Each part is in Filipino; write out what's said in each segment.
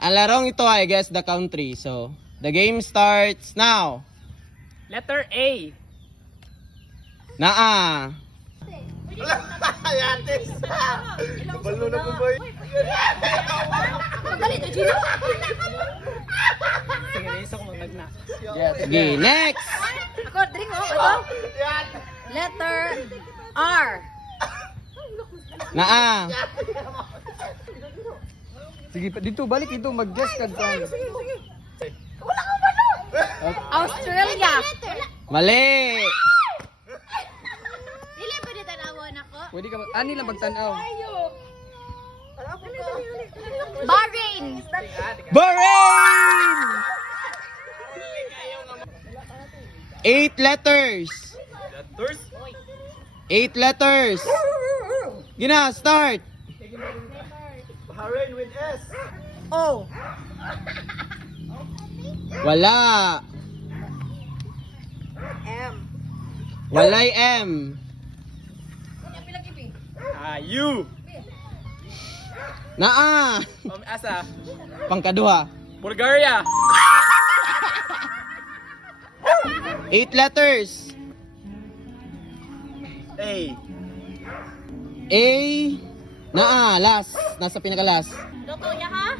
Ang larong ito ay guess the country. So, the game starts now. Letter A. Naa. Yatis! Balo na po boy! Sige, isa ko magna. Sige, next. Ako, drink mo. Ito. Letter R. Naa. Sige, dito balik dito mag-guess ka dyan. Australia. Mali. Dili pa di tanawon ako. Pwede ka ani lang magtanaw. Bahrain. Bahrain! 8 letters. 8 letters. Gina, start. Bahrain with S. O. Wala. M. Walay M. U. Naa. Asa. Pangkaduha. Bulgaria. 8 letters. A. A. Naa, last. Nasa pinaka-last. Doko ya ha?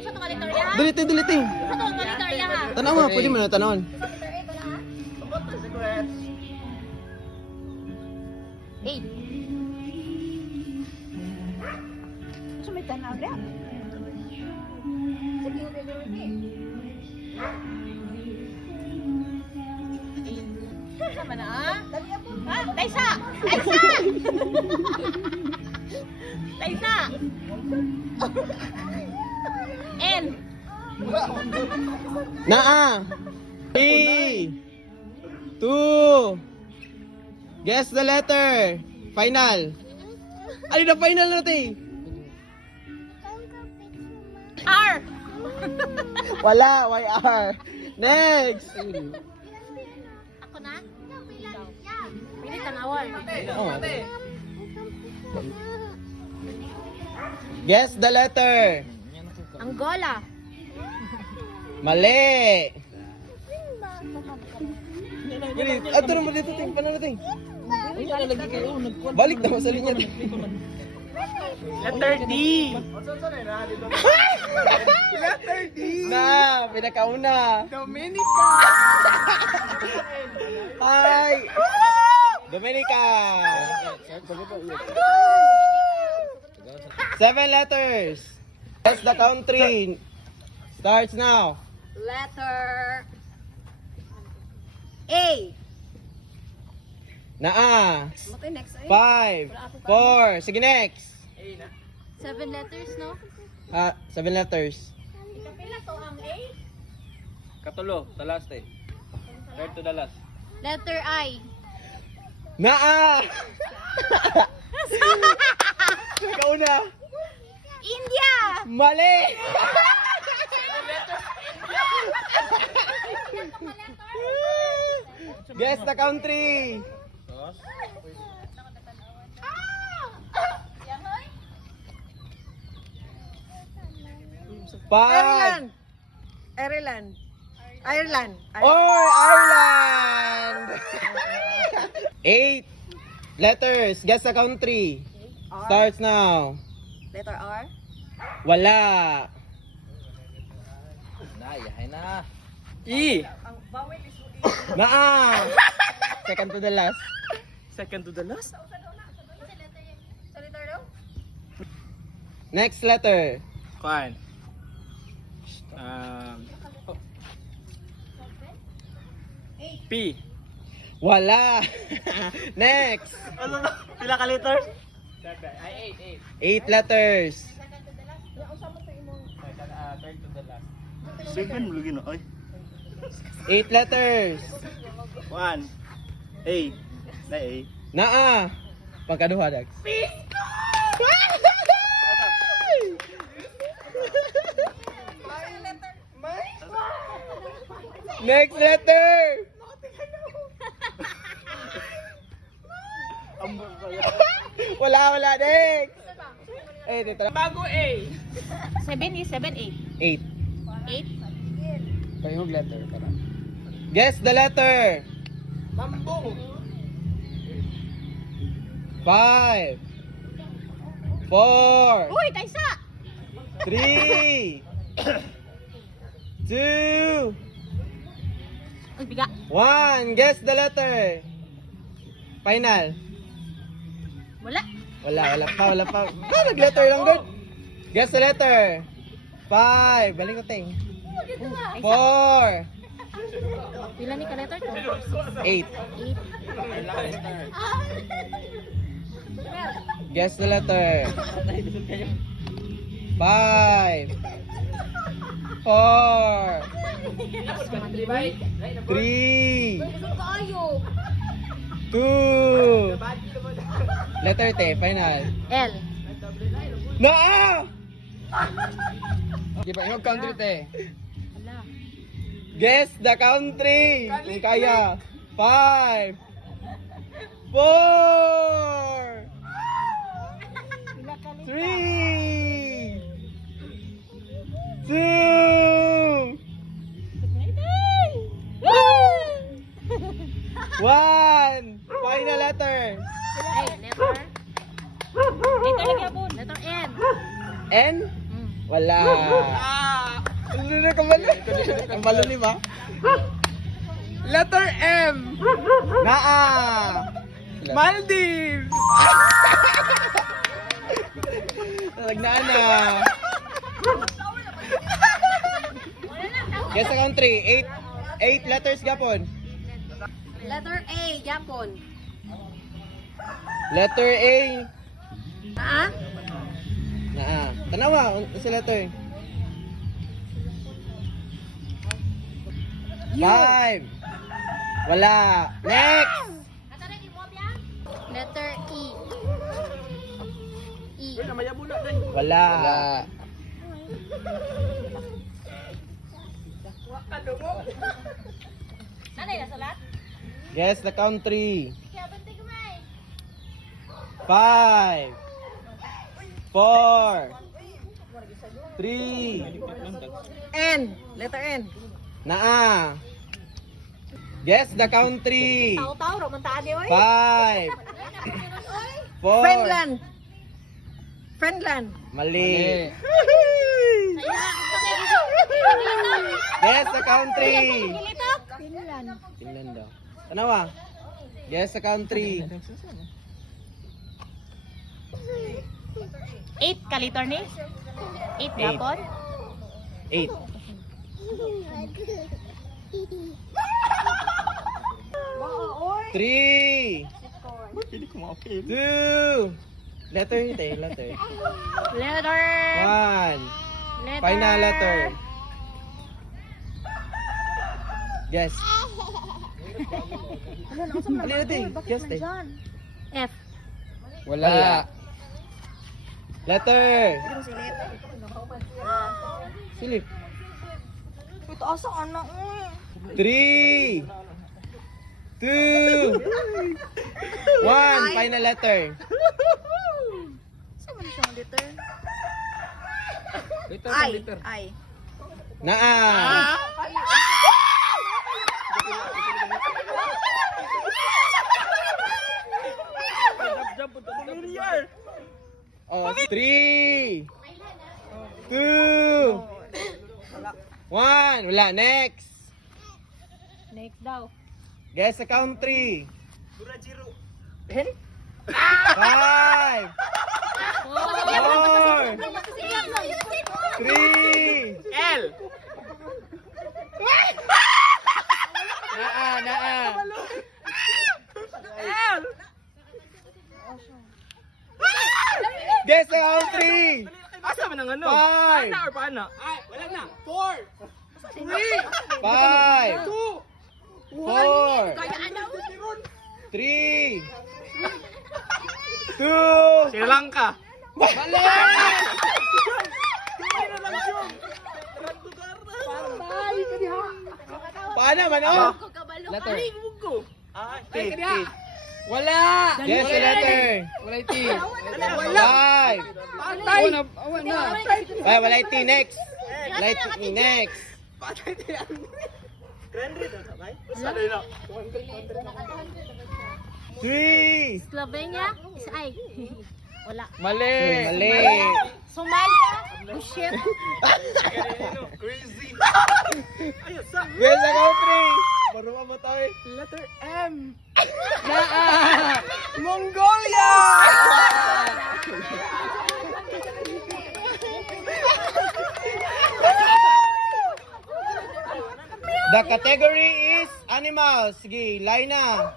Sa to letter ya ha? Diliting, diliting. Sa to letter ya ha? Tanaw mo, pwede mo na tanawon. Eight. Sa may tanaw na. Sama na ah? Ha? Taisa! Taisa! Taisa! N. Naa. 3. 2. Guess the letter. Final. Ano na final natin? R. Wala, YR. Next. Ako na? Pwede tanawan. Oh. Guess the letter. Angola. Mali. Ato naman dito, ting. Paano natin? Balik na sa linya. Letter D. Letter D. Na, pinakauna. Dominica. Hi. Dominica. 7 letters. Guess the country. Starts now. Letter A. Naa. Matay next ay. 5, 4. Sige, next. 7 letters, no? 7 letters. Kapila to ang A? Katulo, the last eh. Third to the last. Letter I. Naa. Kauna. India! Mali. Guess the country. Five. Ireland. Ireland. Or Ireland. 8 letters. Guess the country. Starts now. Letter R. Wala. E. Naa. Second to the last. Second to the last. Sa letter daw? Next letter. Kuan. P. Wala. Next. Ano na? Pila ka letters? 8 letters. Third to the last. Second lagi na ay. 8 letters. One. A. Na A. Naa. Pagkaduha, Dax. Next letter. Wala, next. Eh, dito. Bago A. 7 is 7, 8. 8. 8. Kayong letter para. Guess the letter. 5, 4, Uy, kaysa! 3, 2, Uy, biga. 1. Guess the letter. Final. Wala. Wala pa. Nag-letter lang doon. Guess the letter. 5. Balik ko, ting. 4, Pila ni ka letter ko? 8. 8. Guess the letter. 5, 4, 3, 2. Letter T, final. L. No! Di ba yung country te? Wala. Guess the country. Kung kaya. 5, 4, 3, 2, 1. Final letter. Ay, letter. Letter lagi ako. Letter N. N? Wala. Ano na kabalo? Kabalo ni ba? Letter M! Naa. Maldives! Nagnaan na. Guess the country. 8 letters gapon. Letter A, Japon. Letter A. Ah? Naa. Tanawa, sa letter. 5. Wala. Next. Letter E. E. Wala. Nanay na salat? Guess the country. 5, 4, 3. N. Letter N. Naa. Guess the country. Tao-tao, romantaan di, oy. 5, 4. Friendland. Friendland. Mali. Guess the country. Finland. Finland daw. Tanawa. Guess the country. 8 ka liter ni? 8 Eight. Japon? 8. Three. Hindi ko ma-feel. 2. Letter hindi. Letter. Letter. 1. Final letter. Guess. Ano natin? Guess eh. F. Wala. Letter. Silip. Ito asa anak mo. 3, 2, 1. Final letter. Saan mo siyang letter? Letter, I. letter. I. Naa. Oh, 3, 2, 1. Wala. Next. Next daw. Guess the country. 5, 4, 3. L! Naa. L! Guess the country. Asa man ang ano? 5, Paana or paana? Ay, wala na. 4! 5, 4, 3, 2. Sri Lanka. Mali! Paano man oh? Letter. T. Wala! Guess the letter. Wala T. Five. Patay! Awan na. Ay, wala yung T. Next. Wala yung T. Next. Three. Slovenia? Ay. Wala. Mali. Mali. Somalia? Oh shit. Guess the country. Marunong mo tayo. Letter M. Mongolia! The category is animals. Sige, line na.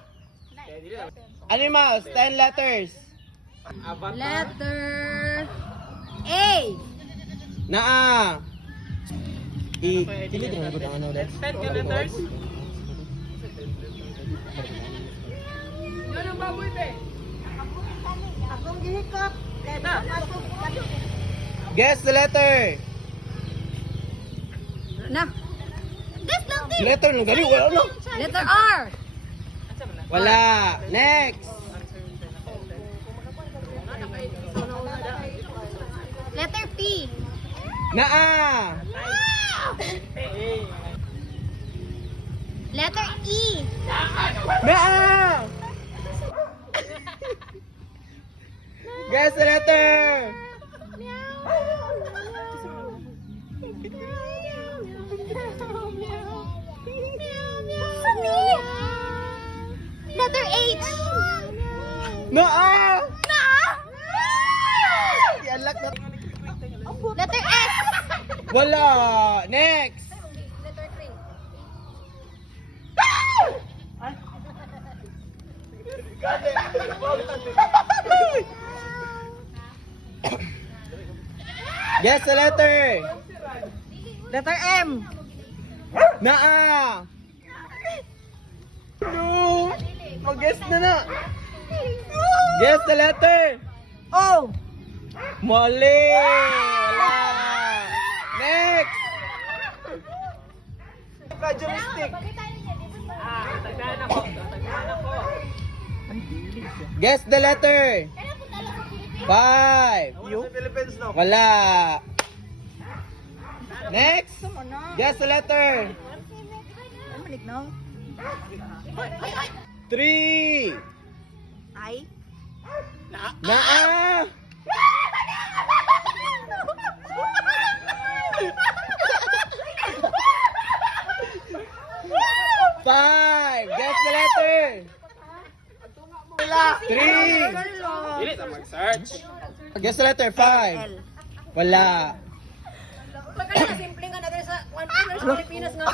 Animals, 10 letters. Letter A. Naa. Dili din ako ang ano ulit. 10 ka letters? Guess the letter. Na. Guess lang din. Letter ng gali, wala na. Letter R. Wala. Next. Letter P. Naa. Letter E. Naa. Guess the letter. Letter H. Naa. I-unlock na. Letter S. Wala. Next. Letter 3. Guess the letter. Letter M. Naa. No. Mag-guess na na. Guess the letter. O. Mali. Wala. Next. Plagiaristic. Guess the letter. 5. Wala. Next. Guess the letter. 3. I. Naa. Five. Guess the letter. 3. Dili na mag-search. Guess the letter. 5. Wala. Simple nga natin sa Pilipinas nga.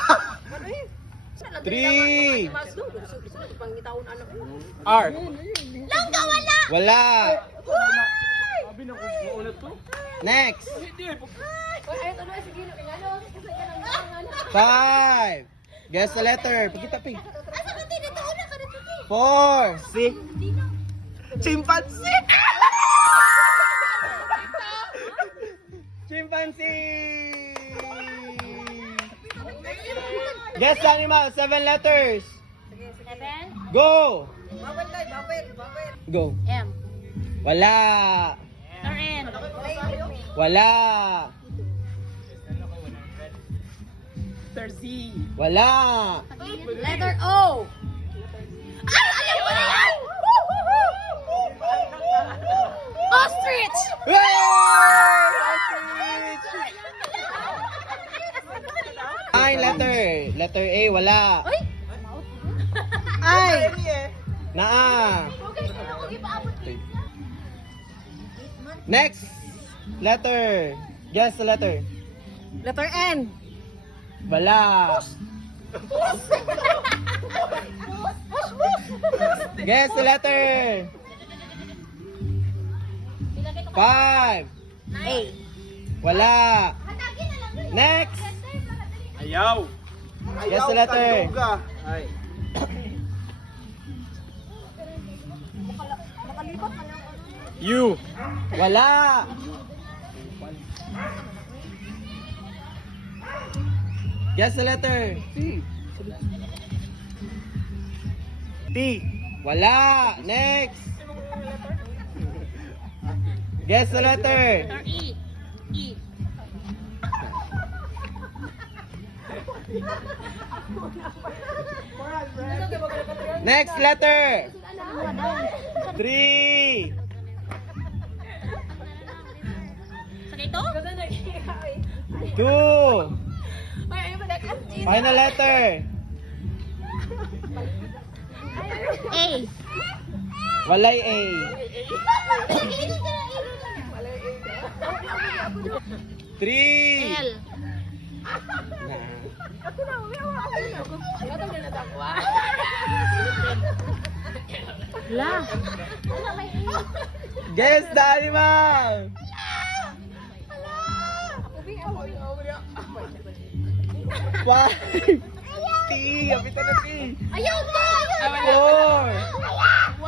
3. R. Langga wala. Wala. Sabi na kung maunat to. Next. Hindi. 5. Guess the letter. Pagkita pa. Asa ka dito una ka dito. 4. Si. Chimpanzee. Chimpanzee. Guess the animal. 7 letters. 7. Go. Go. M. Wala. Letter N. Wala. Letter Z. Wala. Letter O. Ay, alam ko na yan! Ostrich! Ay, letter. Letter A, wala. Uy! Ay. Naa. Next. Letter. Guess the letter. Letter N. Wala. Guess the letter. 5. A. Wala. Next. Ayaw. Guess the letter. Ay. U. Wala. Guess the letter. T. Wala. Next. Guess the letter. Letter E. E. Next letter. 3. Sa ito? 2. Final letter. A. Walay A. 3. L. La. Guess the animal. 5. T. Kapitan na T. Ayaw ko! 4.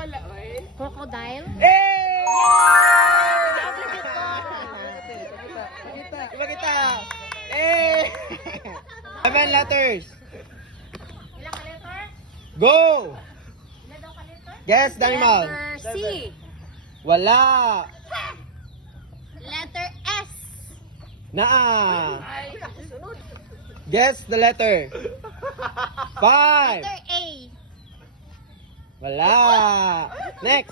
Crocodile? Eh! Crocodile. Iba kita. Eh! 7 letters. Ilang ka letter? Go! Ilan daw ka letter? Guess the animal. Letter C. Wala. Letter S. Naa. Guess the letter. 5. Letter A. Wala. Next.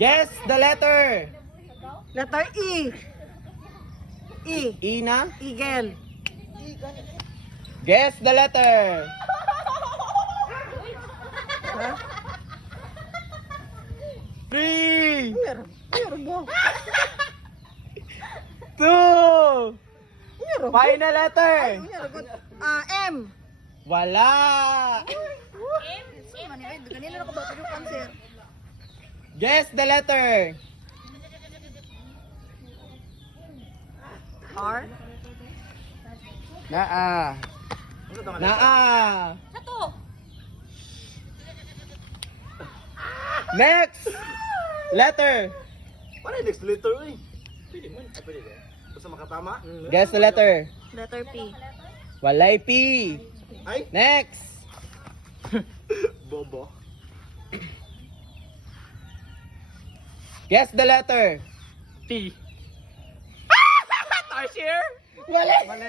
Guess the letter. Letter E. E. Ina. Eagle. Guess the letter. Ha? 3. Meron mo. 2. Meron mo. Final letter. Meron. M. Wala. Kanina na ko ba yung cancer? Guess the letter. R. Naa. Naa. Sato. Next. Letter. Para next letter eh. Pwede man. Pwede ba? Basta makatama. Guess the letter. Letter P. Walay P. Ay. Next. Bobo. Guess the letter. T. Tarsier. Mali. Mali.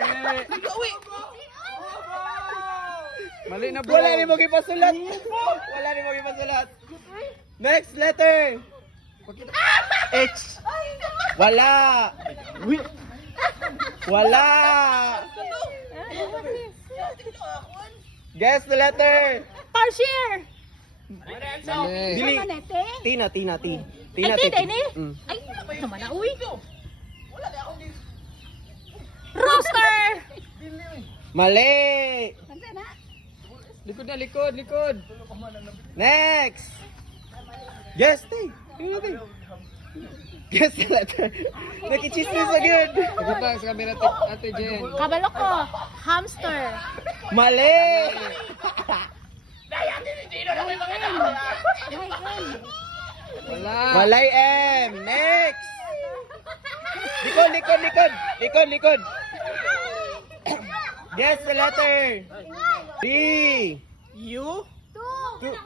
Mali na bro. Wala ni mo gipasulat. Wala ni mo gipasulat. Next letter. H. Wala. Wala. Guess the letter. Tarsier. Dili. Manete. Tina. Tina. Ay, T. Tina, ini? Mm. Ay, naman na, uy. Roaster. Mali. Likod na, likod. Next. Guess, Tay. Guess the letter. Nakichismis na yun. Pagkita sa camera ate Jen. Kabalo ko. Hamster. Mali. Wala. Walay M. Next. Likod. Guess the letter. B. U.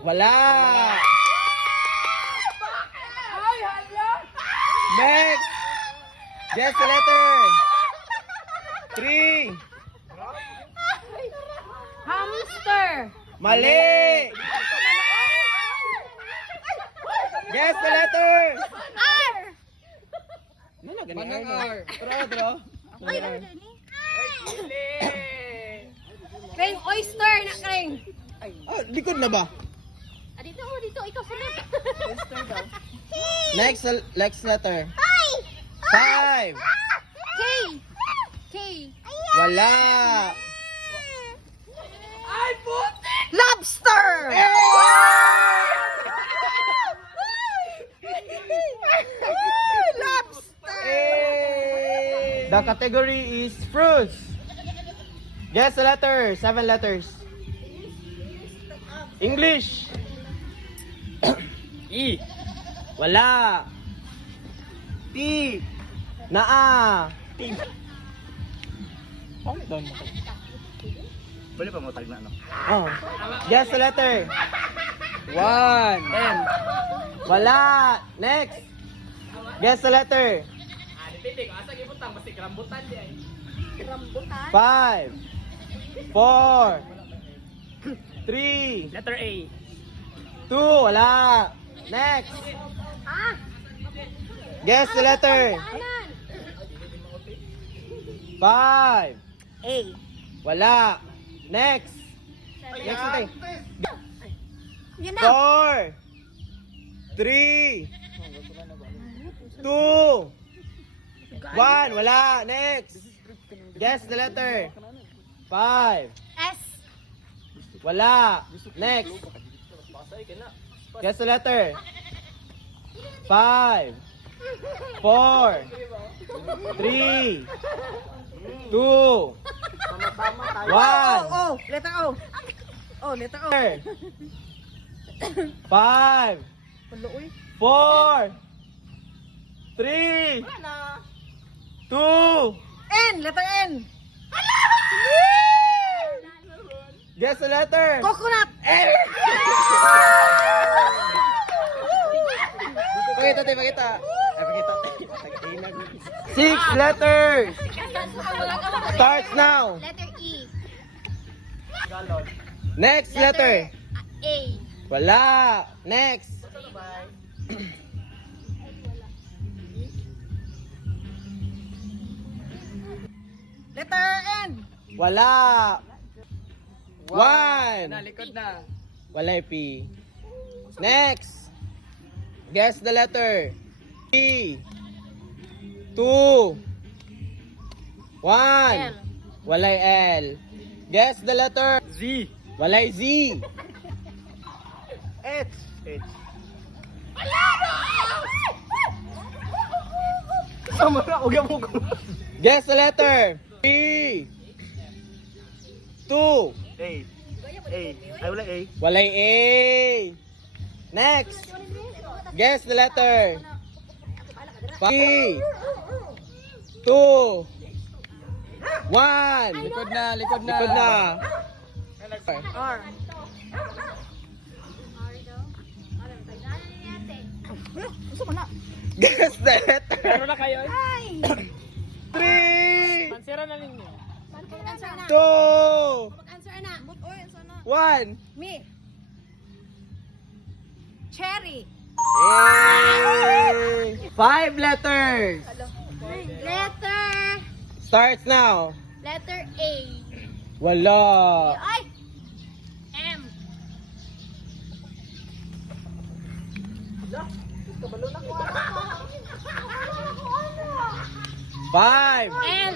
Wala. Next. Guess the letter. 3. Hamster. Mali. Guess the letter. R. Manang R. Otro. Ay, ano ni? Kring oyster na kring. Oh, likod na ba? Ah, dito, ikaw sunod. Next letter. 5. K. K. Wala. Lobster. Lobster. The category is fruits. Guess the letter. 7 letters. English. E. Wala. T. Naa. Pwede pa mo tag na, no? Oh. Guess the letter. 1. M. Wala. Next. Guess the letter. 5. 4. 3. Letter A. 2. Wala. Next. Guess the letter. 5. A. Wala. Next. Next natin. Yun na. 4. 3. 2. 1. Wala. Next. Guess the letter. 5. S. Wala. Next. Guess the letter. 5. 4. 3. 2. 1. O. Letter O. O, letter O. 5. Palo, uy. 4. 3. 2. N. Letter N. Guess the letter. Coconut. Pakita tayo, pakita. Ay, pakita. 6 letters. Starts now. Letter E. Next letter. A. Wala. Next. Letter N. Wala. 1. Likod na. Wala yung P. Next. Guess the letter. P. 2. 1. Wala yung L. Guess the letter. Z. Wala yung Z. H. H. Sama na, huwag mo ko. Guess the letter. P. 2. A. A. Ay, wala A. Wala yung A. Next. Guess the letter. P. 2. 1. Likod na, likod na. Likod na. R. Gusto mo na. Guess the letter. na kayo? Ay! 3. Pansira na ninyo. Mag-answer na. 2. Mag-answer na. Oy, sana. 1. Me. Cherry. 5 letters. Letter. Starts now. Letter A. Wala. Ay! M. Five. L.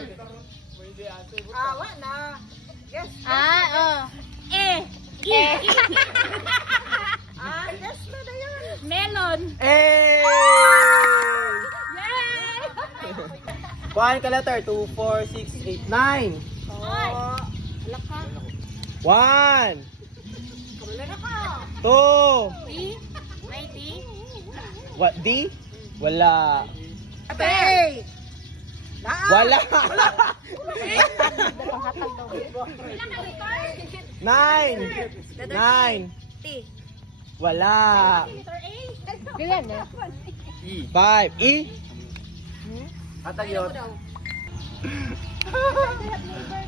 Awa na. Yes. E. E. Yes na na yun. Melon. Hey! Yay! Kuhaan ka letter. 2, 4, 6, 8, 9. Oh. Alak ka. 1, Kabala na ka. 2. D. May D. What? D? Wala. Ate. Wala. Ilang ka letter? 9. 9. T. Wala. Letter A. Bilan na. E. 5. E? Atayot.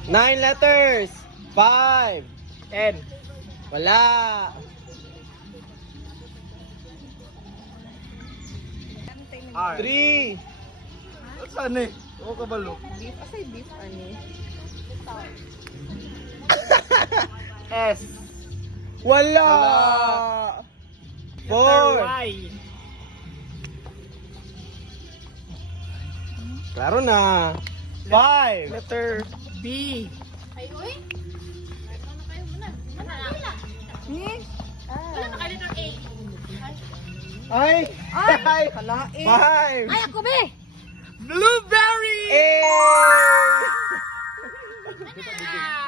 9 letters. 5. N. Wala. R. 3. Saan eh? Oo kabalo. Beef. Asay beef, ani. S. Wala. 4. Y. Klaro na. 5. Letter B. Ay, uy. Ano na kayo muna? Wala na. Wala na kayo letter A. Ay. Ay. Kalain. 5. Ay, ako be! Blueberry! Eh. Ah!